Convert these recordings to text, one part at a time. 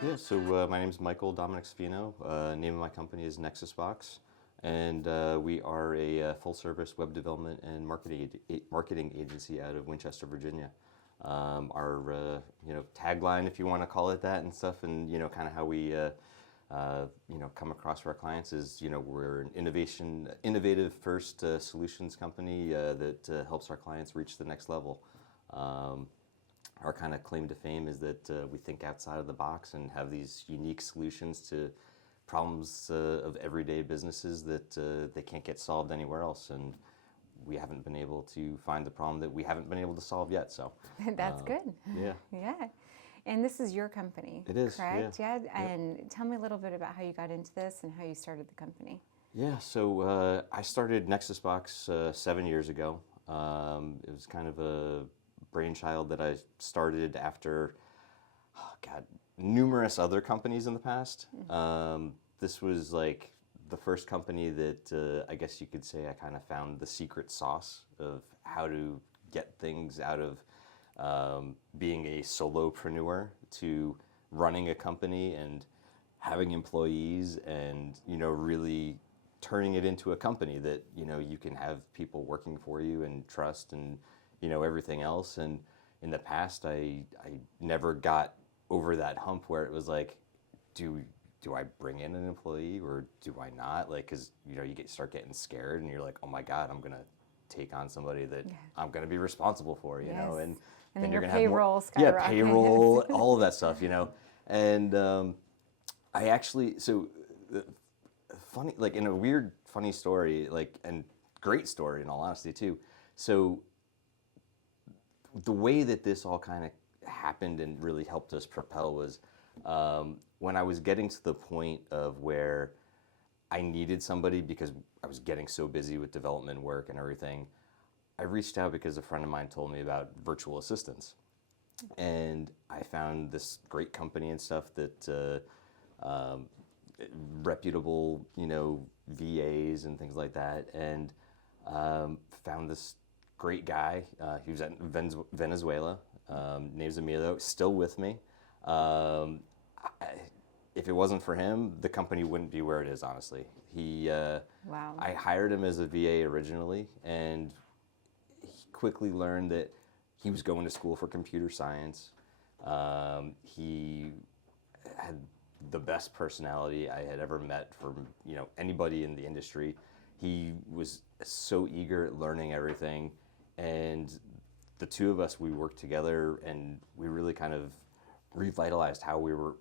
Yeah, so my name is Michael Dominic Savino. Name of my company is Nexus Box, and we are a full-service web development and marketing agency out of Winchester, Virginia. Our tagline, if you want to call it that, and stuff, and kind of how we come across our clients is we're an innovative first solutions company that helps our clients reach the next level. Our kind of claim to fame is that we think outside of the box and have these unique solutions to problems of everyday businesses that they can't get solved anywhere else. And we haven't been able to find the problem that we haven't been able to solve yet. So That's good. yeah. Yeah. And this is your company, It is, correct? yeah. Yeah. And tell me a little bit about how you got into this and how you started the company. Yeah, so I started Nexus Box 7 years ago. It was kind of a brainchild that I started after, numerous other companies in the past. This was like the first company that I guess you could say I kind of found the secret sauce of how to get things out of being a solopreneur to running a company and having employees and really turning it into a company that you can have people working for you and trust and everything else. And in the past I never got over that hump where it was like, do I bring in an employee or do I not? Like, because start getting scared and you're like, oh my God, I'm gonna take on somebody that I'm gonna be responsible for, you know, and then you're your gonna have more, payroll payroll, all of that stuff, and I actually funny, like in a weird funny story, like, and great story in all honesty too. So the way that this all kind of happened and really helped us propel was when I was getting to the point of where I needed somebody because I was getting so busy with development work and everything. I reached out because a friend of mine told me about virtual assistants. And I found this great company and stuff that reputable, VAs and things like that, and found this great guy. He was at Venezuela. Name's Emilio, still with me. If it wasn't for him, the company wouldn't be where it is, honestly. Wow. I hired him as a VA originally, and he quickly learned that he was going to school for computer science. He had the best personality I had ever met from anybody in the industry. He was so eager at learning everything, and the two of us, we worked together and we really kind of revitalized how we were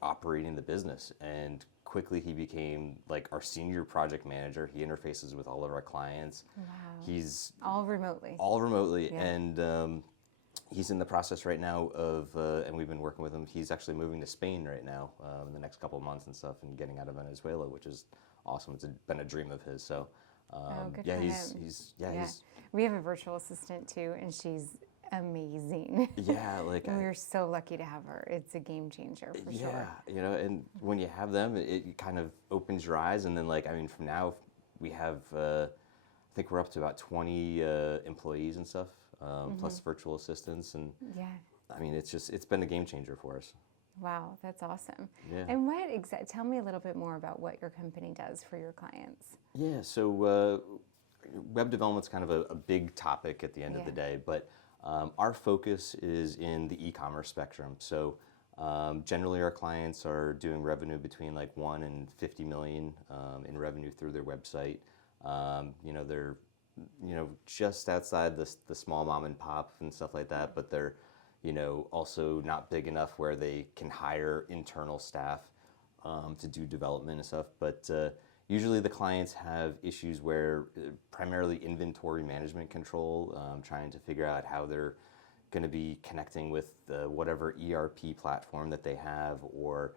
operating the business. And quickly he became like our senior project manager. He interfaces with all of our clients. Wow. He's all remotely. Yeah. And he's in the process right now of, and we've been working with him. He's actually moving to Spain right now in the next couple of months and stuff, and getting out of Venezuela, which is awesome. It's been a dream of his. So Good yeah, for he's him. We have a virtual assistant too, and she's amazing. Yeah, like we're so lucky to have her. It's a game changer for sure. Yeah, and when you have them, it kind of opens your eyes. And then, from now, we have, I think we're up to about 20 employees and stuff, plus virtual assistants. And it's been a game changer for us. Wow, that's awesome. Yeah. And tell me a little bit more about what your company does for your clients. Yeah, so web development's kind of a big topic at the end of the day, but our focus is in the e-commerce spectrum. So generally our clients are doing revenue between like 1 and 50 million in revenue through their website. They're just outside the small mom and pop and stuff like that, but they're also not big enough where they can hire internal staff to do development and stuff. But usually the clients have issues where primarily inventory management control, trying to figure out how they're going to be connecting with whatever ERP platform that they have, or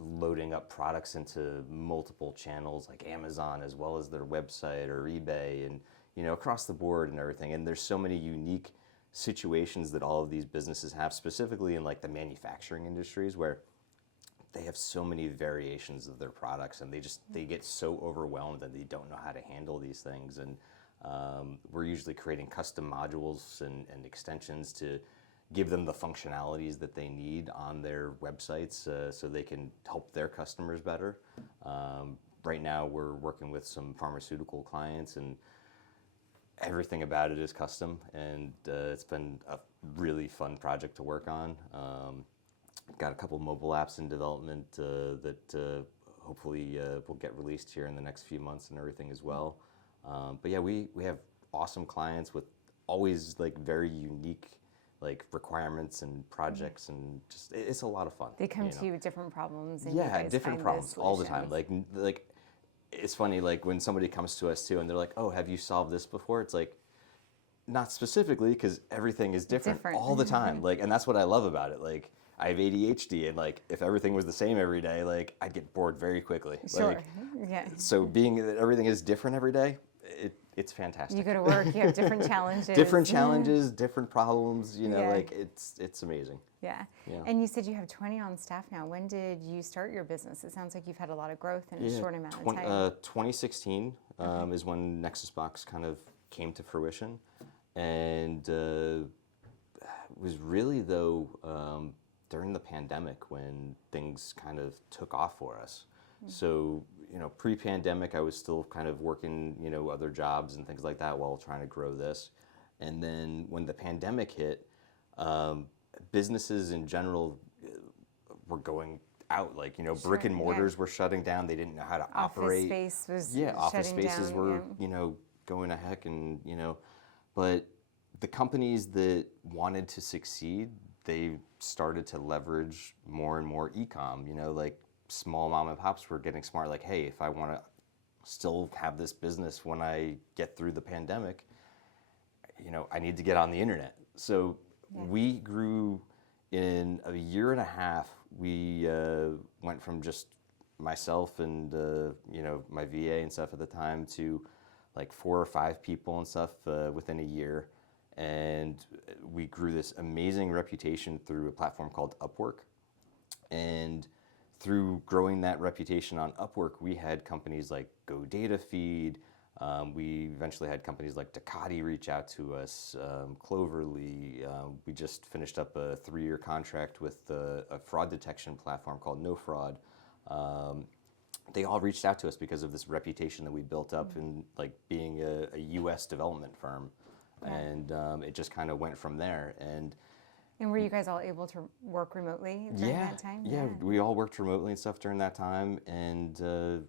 loading up products into multiple channels like Amazon as well as their website or eBay, and across the board and everything. And there's so many unique situations that all of these businesses have, specifically in like the manufacturing industries, where they have so many variations of their products, and they get so overwhelmed that they don't know how to handle these things. And we're usually creating custom modules and extensions to give them the functionalities that they need on their websites so they can help their customers better. Right now we're working with some pharmaceutical clients, and everything about it is custom, and it's been a really fun project to work on. Got a couple mobile apps in development that hopefully will get released here in the next few months and everything as well. But yeah, we have awesome clients with always like very unique like requirements and projects, and just it's a lot of fun. They come to you with different problems, and you guys different find problems those all the time. solutions. Like it's funny, like when somebody comes to us too and they're like, oh, have you solved this before? It's like, not specifically, because everything is different all the time. Like, and that's what I love about it. Like, I have ADHD, and like if everything was the same every day, like I'd get bored very quickly. Sure. Like, Yeah. so being that everything is different every day, it's fantastic. You go to work, you have different challenges. Different challenges, different problems, you know, Yeah. like it's amazing. Yeah. Yeah. And you said you have 20 on staff now. When did you start your business? It sounds like you've had a lot of growth in a short amount of time. 2016 is when Nexus Box kind of came to fruition. And it was really, though, during the pandemic when things kind of took off for us. So, you know, pre-pandemic, I was still kind of working, you know, other jobs and things like that while trying to grow this. And then when the pandemic hit, businesses in general were going out. Like, you know, brick and mortars were shutting down. They didn't know how to operate. Office space was office shutting spaces down, were, you know, going to heck, and, you know, but the companies that wanted to succeed, they started to leverage more and more e-com, you know, like small mom and pops were getting smart. Like, hey, if I want to still have this business when I get through the pandemic, you know, I need to get on the internet. So we grew in a year and a half. We went from just myself and, you know, my VA and stuff at the time to like 4 or 5 people and stuff within a year. And we grew this amazing reputation through a platform called Upwork. And through growing that reputation on Upwork, we had companies like GoDataFeed. We eventually had companies like Ducati reach out to us, Cloverly. We just finished up a 3-year contract with a fraud detection platform called No Fraud. They all reached out to us because of this reputation that we built up in like being a U.S. development firm. And it just kind of went from there. And were you guys all able to work remotely during that time? Yeah, we all worked remotely and stuff during that time, and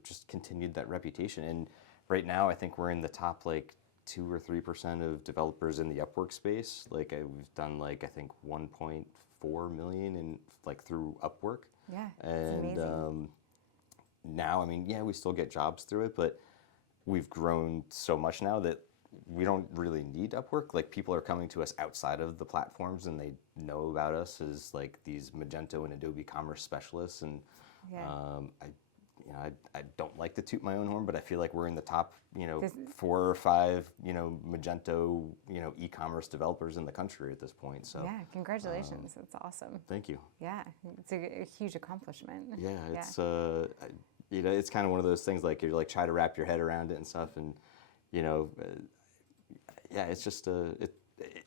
just continued that reputation. And right now, I think we're in the top like 2 or 3% of developers in the Upwork space. Like we've done like I think 1.4 million in like through Upwork. Yeah, and amazing. Now, I mean, yeah, we still get jobs through it, but we've grown so much now that we don't really need Upwork. Like people are coming to us outside of the platforms, and they know about us as like these Magento and Adobe commerce specialists. And I don't like to toot my own horn, but I feel like we're in the top, you know, 4 or 5, you know, Magento, you know, e-commerce developers in the country at this point. So yeah, congratulations. That's awesome. Thank you. Yeah, it's a huge accomplishment. Yeah, it's you know, it's kind of one of those things like you're like try to wrap your head around it and stuff, and you know, yeah, it's just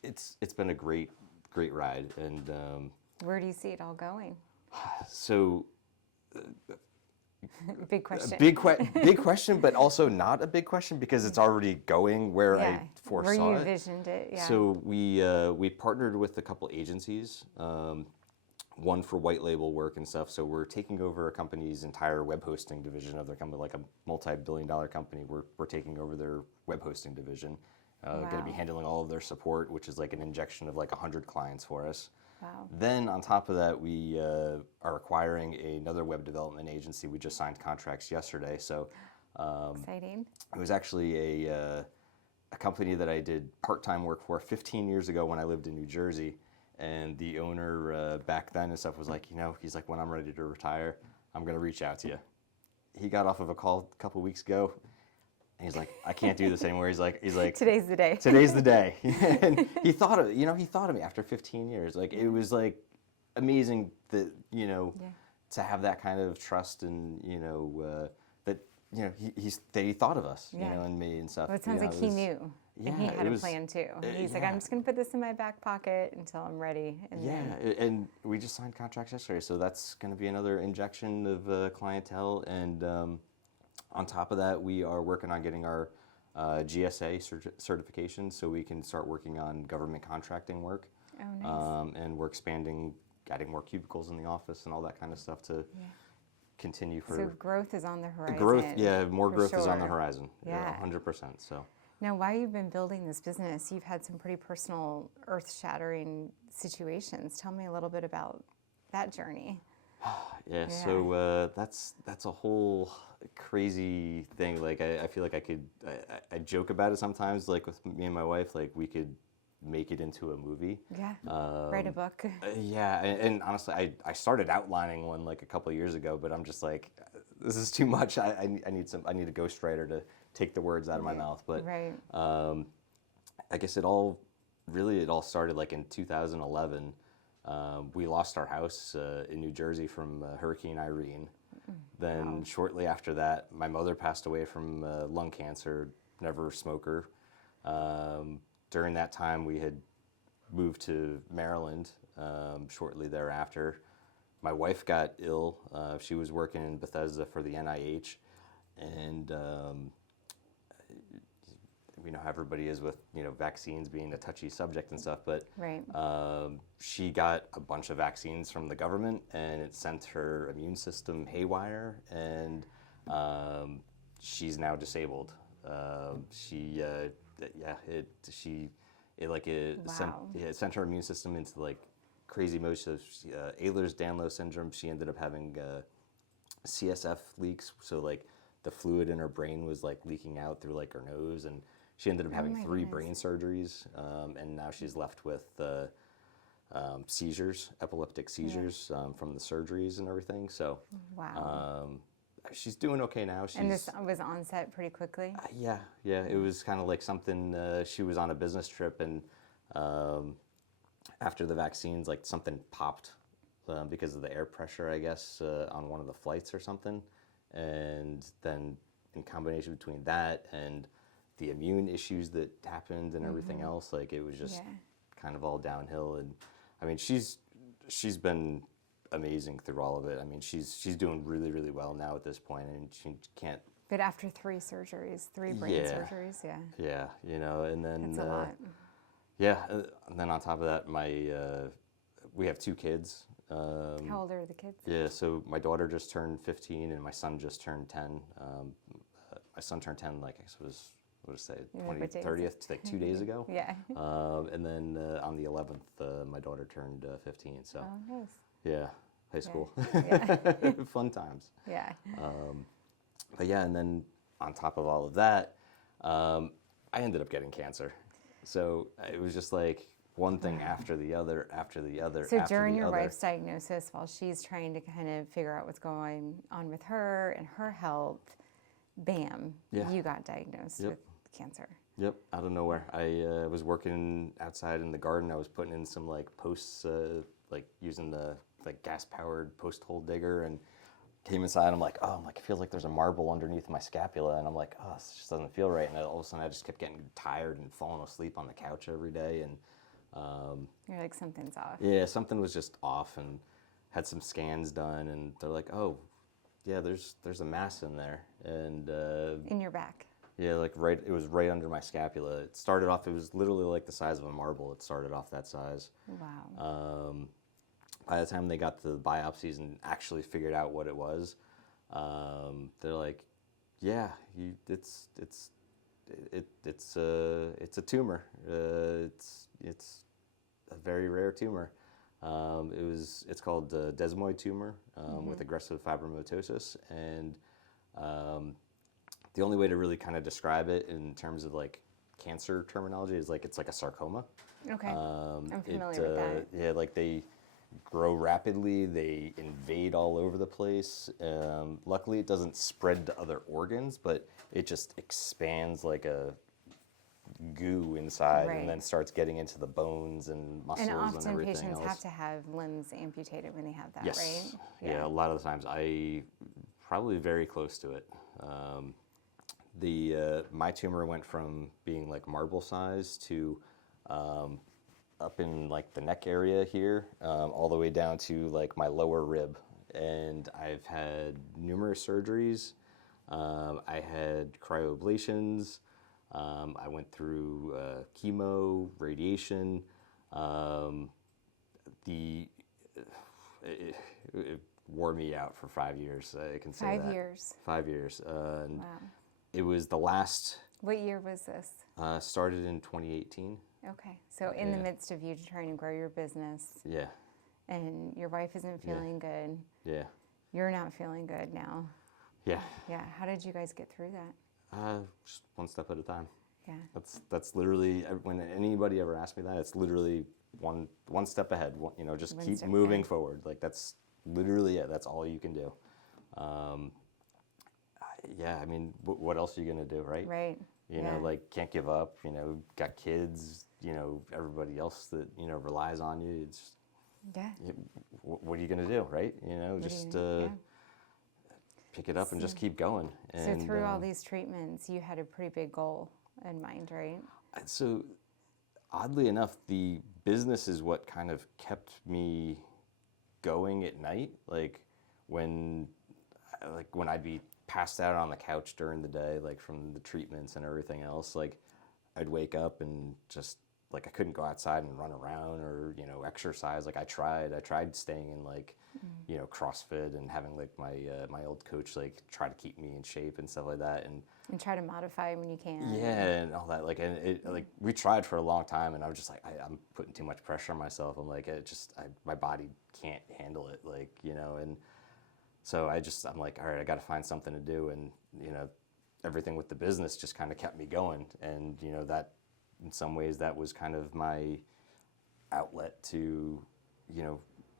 it's been a great ride. And where do you see it all going? So big question. Big question, but also not a big question because it's already going where I foresaw where you it. envisioned it. Yeah. So we partnered with a couple agencies, one for white label work and stuff. So we're taking over a company's entire web hosting division of their company, like a multi-billion-dollar company. We're taking over their web hosting division. Going to be handling all of their support, which is like an injection of like 100 clients for us. Wow. Then on top of that, we are acquiring another web development agency. We just signed contracts yesterday. So Exciting. it was actually a company that I did part-time work for 15 years ago when I lived in New Jersey. And the owner back then and stuff was like, you know, he's like, when I'm ready to retire, I'm going to reach out to you. He got off of a call a couple weeks ago. And he's like, I can't do this anymore. He's like, today's the day. Today's the day. And he thought of me after 15 years. Like it was like amazing that, you know, to have that kind of trust and, you know, that, you know, he thought of us, you know, and me and stuff. Well, it sounds like he knew. And he Yeah, had it a was. plan too. He's like, Yeah, I'm just going to put this in my back pocket until I'm ready. And yeah, then, and we just signed contracts yesterday, so that's going to be another injection of clientele. And on top of that, we are working on getting our GSA certification, so we can start working on government contracting work. oh, nice. And we're expanding, adding more cubicles in the office and all that kind of stuff to Yeah. continue So for growth is on the horizon. growth. Yeah, more for growth is on the sure. horizon. Yeah. 100%. So. Now, while you've been building this business, you've had some pretty personal, earth-shattering situations. Tell me a little bit about that journey. Yeah, Yeah. so that's a whole crazy thing. Like I feel like I joke about it sometimes. Like with me and my wife, like we could make it into a movie. Yeah, write a book. Yeah, and honestly, I started outlining one like a couple of years ago, but I'm just like, this is too much. I need a ghostwriter to take the words out of my mouth. But Right. I guess it all started like in 2011. We lost our house in New Jersey from Hurricane Irene. Then shortly after that, my mother passed away from lung cancer, never a smoker. During that time, we had moved to Maryland shortly thereafter. My wife got ill. She was working in Bethesda for the NIH, and we know how everybody is with vaccines being a touchy subject and stuff, but Right. she got a bunch of vaccines from the government, and it sent her immune system haywire, and she's now disabled. She Wow. it sent her immune system into like crazy mode. So Ehlers-Danlos syndrome. She ended up having CSF leaks, so like the fluid in her brain was like leaking out through like her nose, and she ended up having my 3 goodness. brain surgeries, and now she's left with seizures, epileptic seizures from the surgeries and everything. So Wow. she's doing okay now. She's, And this was onset pretty quickly? yeah, it was kind of like something. She was on a business trip, and after the vaccines, like something popped because of the air pressure, I guess, on one of the flights or something. And then in combination between that and the immune issues that happened and everything else, like it was just kind of all downhill. And I mean, she's been amazing through all of it. I mean, she's doing really, really well now at this point, and she can't. But after 3 surgeries, 3 brain surgeries, yeah. Yeah, and then That's a lot. yeah, and then on top of that, we have 2 kids. How old are the kids? Yeah, so my daughter just turned 15, and my son just turned 10. My son turned 10, like I guess it was, what did I say, what day is 30th, like 2 days ago. Yeah. And then on the 11th, my daughter turned 15. So Oh, nice. yeah, high school, Yeah. fun times. Yeah. But yeah, and then on top of all of that, I ended up getting cancer. So it was just like one thing after the other, after the other. So after during the your other. wife's diagnosis, while she's trying to kind of figure out what's going on with her and her health, bam, Yeah. you got diagnosed Yep. with cancer. Yep, out of nowhere. I was working outside in the garden. I was putting in some like posts, like using the like gas-powered post hole digger, and came inside. I'm like, it feels like there's a marble underneath my scapula, and I'm like, oh, this just doesn't feel right. And all of a sudden, I just kept getting tired and falling asleep on the couch every day, and You're like, something's off. yeah, something was just off. And had some scans done, and they're like, oh, yeah, there's a mass in there, and In your back. yeah, like it was right under my scapula. It started off, it was literally like the size of a marble. It started off that size. Wow. By the time they got to the biopsies and actually figured out what it was, they're like, yeah, it's a tumor. It's a very rare tumor. It's called desmoid tumor with aggressive fibromatosis, and the only way to really kind of describe it in terms of like cancer terminology is like it's like a sarcoma. Okay. I'm familiar with that. Yeah, like they grow rapidly, they invade all over the place. Luckily, it doesn't spread to other organs, but it just expands like a goo inside, Right. and then starts getting into the bones and muscles And and often everything patients else. have to have limbs amputated when they have that, Yes. right? Yeah, a lot of the times. I probably very close to it. My tumor went from being like marble size to up in like the neck area here, all the way down to like my lower rib. And I've had numerous surgeries. I had cryoablations. I went through chemo, radiation. The it wore me out for 5 years. I can say that. 5 years. 5 years. And Wow. it was the last. What year was this? Started in 2018. Okay. So in the Yeah. midst of you trying to grow your business Yeah. and your wife isn't feeling good, Yeah. you're not feeling good now. Yeah. Yeah. How did you guys get through that? Just one step at a time. Yeah. That's literally, when anybody ever asks me that, it's literally one step ahead. Just One keep step moving ahead. forward. Like that's literally it. That's all you can do. Yeah, I mean, what else are you gonna do, right? Right. You know, like can't give up. Got kids. Everybody else that relies on you. It's Yeah. what are you gonna do, right? Just pick it up and just keep going. And, So through all these treatments, you had a pretty big goal in mind, right? So oddly enough, the business is what kind of kept me going at night. Like when I'd be passed out on the couch during the day, like from the treatments and everything else, like I'd wake up and just like I couldn't go outside and run around or exercise. Like I tried staying in like CrossFit and having like my old coach like try to keep me in shape and stuff like that. And try to modify when you can. Yeah, and all that. Like, and it like we tried for a long time, and I was just like, I'm putting too much pressure on myself. I'm like, my body can't handle it. Like, and so I'm like, all right, I got to find something to do, and everything with the business just kind of kept me going, and that in some ways that was kind of my outlet to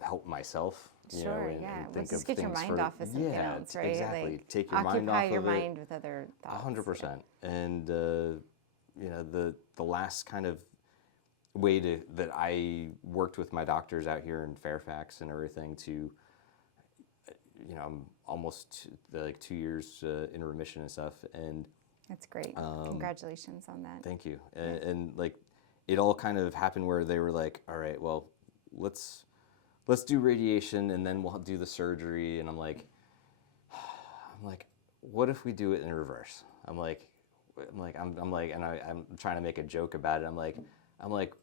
help myself. Sure, And Well, think just of get your things mind off of something else, right? Exactly. Like, Take your mind off occupy of your it. mind with other thoughts. 100%. And the last kind of way that I worked with my doctors out here in Fairfax and everything to, I'm almost like 2 years in remission and stuff. And That's great. Congratulations on that. thank you. And like it all kind of happened where they were like, all right, well, let's do radiation and then we'll do the surgery. And I'm like, what if we do it in reverse? I'm trying to make a joke about it. I'm like,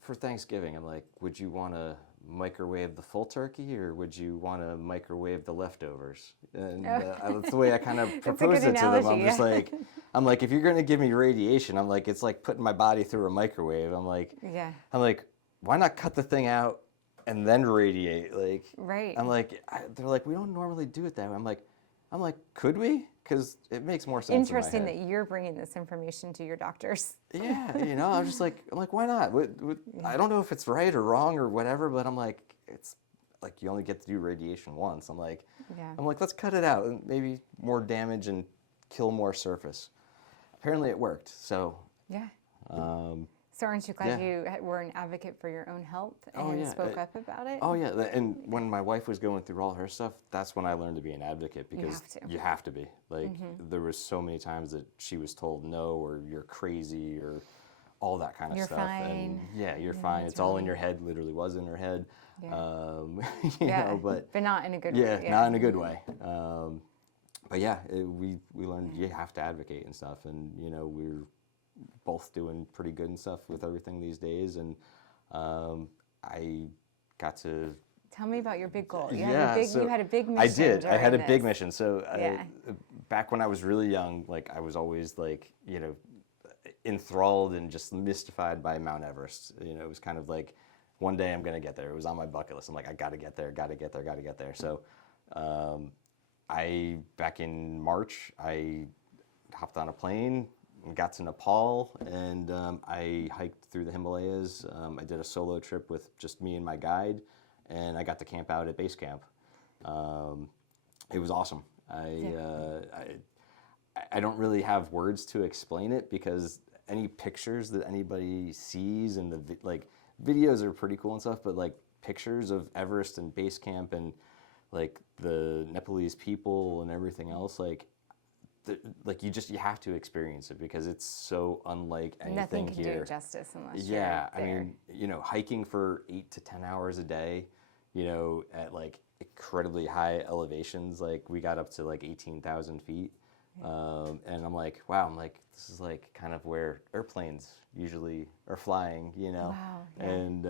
for Thanksgiving, I'm like, would you want to microwave the full turkey or would you want to microwave the leftovers? And that's the way I kind of proposed it to them. I'm just like, if you're going to give me radiation, I'm like, it's like putting my body through a microwave. I'm like, why not cut the thing out and then radiate? Like, right. I'm like, they're like, we don't normally do it that way. I'm like, could we? Because it makes more sense. Interesting that you're bringing this information to your doctors. Yeah, I'm just like, why not? I don't know if it's right or wrong or whatever, but I'm like, it's like you only get to do radiation once. I'm like, let's cut it out and maybe more damage and kill more surface. Apparently it worked. So yeah. So aren't you glad you were an advocate for your own health and spoke up about it? Oh yeah, and when my wife was going through all her stuff, that's when I learned to be an advocate because you have to be. Like there was so many times that she was told no or you're crazy or all that kind of stuff. Fine. And you're fine. It's all in your head. Literally was in her head. Yeah. But not in a good way. Yeah, not in a good way. But yeah, we learned you have to advocate and stuff, and we're both doing pretty good and stuff with everything these days, and I got to tell me about your big goal. You had a big mission. I did. I had a big this. mission. So back when I was really young, like I was always like enthralled and just mystified by Mount Everest. It was kind of like one day I'm gonna get there. It was on my bucket list. I'm like, I gotta get there. So back in March, I hopped on a plane. Got to Nepal and I hiked through the Himalayas. I did a solo trip with just me and my guide, and I got to camp out at base camp. It was awesome. I don't really have words to explain it because any pictures that anybody sees and the videos are pretty cool and stuff, but like pictures of Everest and base camp and like the Nepalese people and everything else, like like you have to experience it because it's so unlike anything Nothing can here. do it justice unless Yeah, you're I there. mean, hiking for 8 to 10 hours a day, at like incredibly high elevations. Like we got up to like 18,000 feet. And I'm like, wow, this is like kind of where airplanes usually are flying, Wow, yeah. And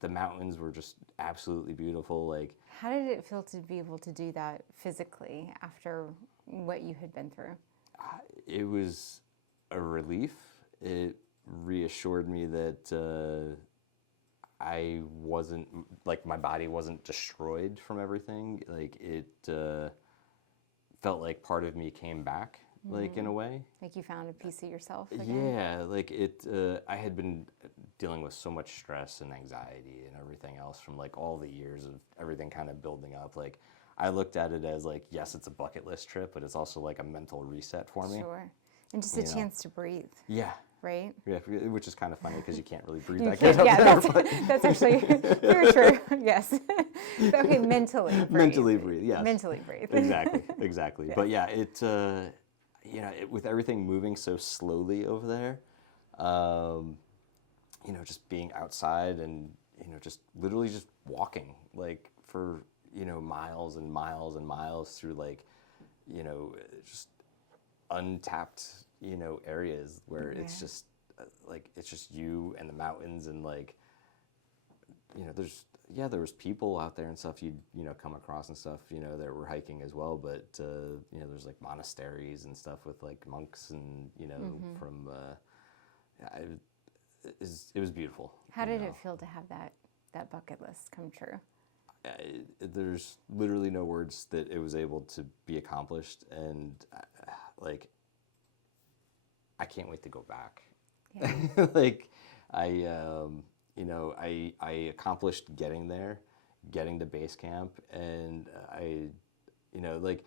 the mountains were just absolutely beautiful. Like, How did it feel to be able to do that physically after what you had been through? it was a relief. It reassured me that I wasn't, like, my body wasn't destroyed from everything. Like, it felt like part of me came back, like, in a way. Like you found a piece of yourself again? Yeah, like I had been dealing with so much stress and anxiety and everything else from like all the years of everything kind of building up. Like I looked at it as like, yes, it's a bucket list trip, but it's also like a mental reset for me. Sure. And just a chance to breathe, Yeah. right? Yeah, which is kind of funny because you can't really breathe You that good can't- up yeah, there. that's actually very true. Yes. Okay, mentally breathe. Mentally breathe, yes. Mentally breathe. Exactly. Yeah. But yeah, with everything moving so slowly over there, just being outside and, just literally just walking like for, miles and miles and miles through like, just untapped, areas where it's just like, it's just you and the mountains and like, there was people out there and stuff you'd, come across and stuff, that were hiking as well. But, there's like monasteries and stuff with like monks and, from, it was beautiful. How did it feel to have that bucket list come true? There's literally no words that it was able to be accomplished. And like, I can't wait to go back. Yeah. Like, I accomplished getting there, getting to base camp, and like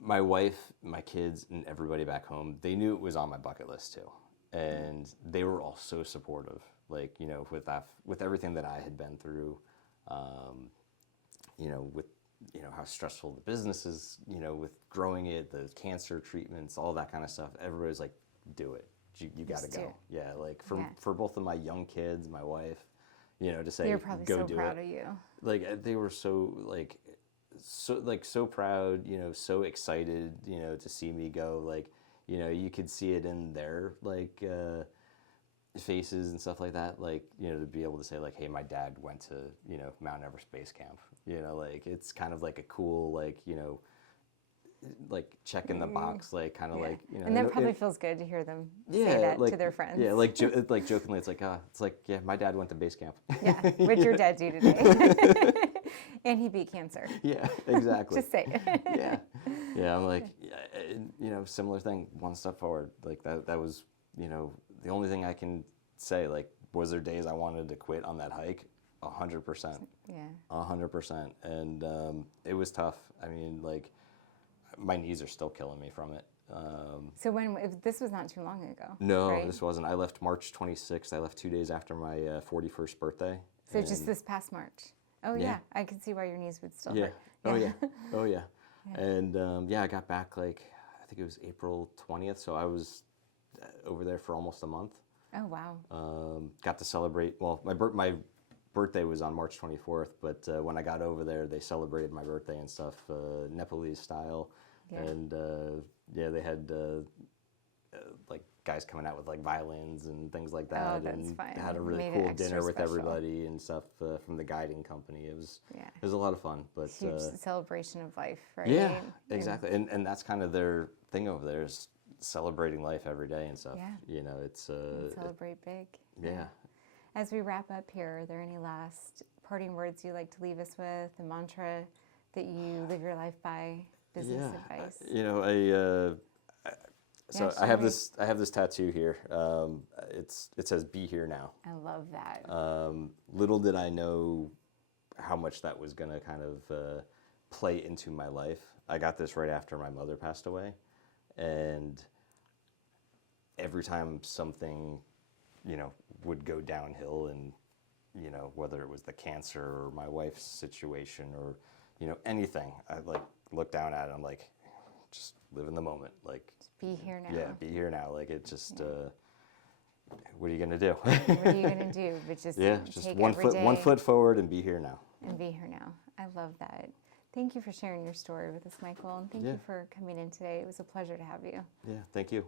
my wife, my kids, and everybody back home, they knew it was on my bucket list too, and they were all so supportive. Like, with everything that I had been through, with how stressful the business is, with growing it, the cancer treatments, all that kind of stuff. Everybody's like, do it. You got to go. Yeah, like for both of my young kids, my wife, to say, They're probably go so do proud it. of you. Like they were so proud, so excited, to see me go. Like, you could see it in their like faces and stuff like that. Like, to be able to say like, hey, my dad went to, Mount Everest Base Camp. Like it's kind of like a cool like check in the box, like kind of like, And that probably feels good to hear them say that like, to their friends. Yeah, like like jokingly, it's like yeah, my dad went to base camp. Yeah, what'd your dad do today? And he beat cancer. Yeah, exactly. Just say it. Yeah. I'm like, similar thing, one step forward. Like that was, the only thing I can say. Like, was there days I wanted to quit on that hike? 100%. Yeah. 100%. And it was tough. I mean, like, my knees are still killing me from it. So this was not too long ago. No, right? this wasn't. I left March 26th. I left 2 days after my 41st birthday. So just this past March. Oh yeah, I can see why your knees would still hurt. Oh yeah. And I got back like, I think it was April 20th. So I was over there for almost a month. Oh wow. Got to celebrate. Well, my birthday was on March 24th, but when I got over there, they celebrated my birthday and stuff, Nepalese style. Yeah. And they had like guys coming out with like violins and things like that. Oh, that's and fine. had a really Made it cool extra dinner with special. everybody and stuff from the guiding company. It was Yeah. it was a lot of fun. But Huge celebration of life, right? yeah, exactly. And that's kind of their thing over there is celebrating life every day and stuff. Yeah. It's And celebrate big. yeah. As we wrap up here, are there any last parting words you'd like to leave us with? A mantra that you live your life by? Business advice? So I have this tattoo here. It says "Be here now." I love that. Little did I know how much that was going to kind of play into my life. I got this right after my mother passed away, and every time something, would go downhill, and whether it was the cancer or my wife's situation or anything, I like look down at it. I'm like, just live in the moment. Like, be here now. yeah, be here now. Like, it just, what are you going to do? What are you going to do? But just just take one every day one foot forward and be here now. and be here now. I love that. Thank you for sharing your story with us, Michael, and thank you for coming in today. It was a pleasure to have you. Yeah, thank you.